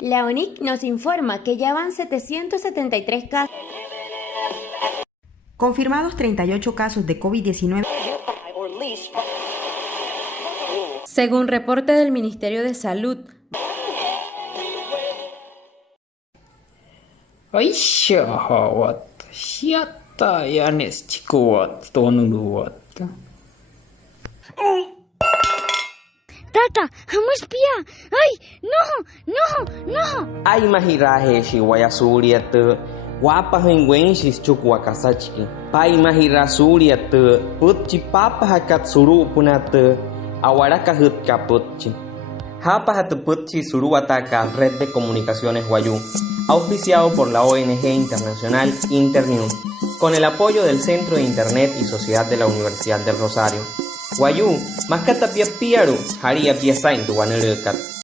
La ONIC nos informa que ya van 773 casos. Confirmados 38 casos de COVID-19. Según reporte del Ministerio de Salud, Tata, kamu espia. Ay, no. Ay mahirahe shi wayasuriat wapa hingwenshis chukwakasachki. Pai mahirasuriat putchi papa hakat suru punat awaraka hut kaputchi. Hapa hat putchi suru ataka Red de Comunicaciones Wayuu, auspiciado por la ONG internacional Internews, con el apoyo del Centro de Internet y Sociedad de la Universidad del Rosario. Wayuu, maskata pia piaru, haria piasain tu wanerekat.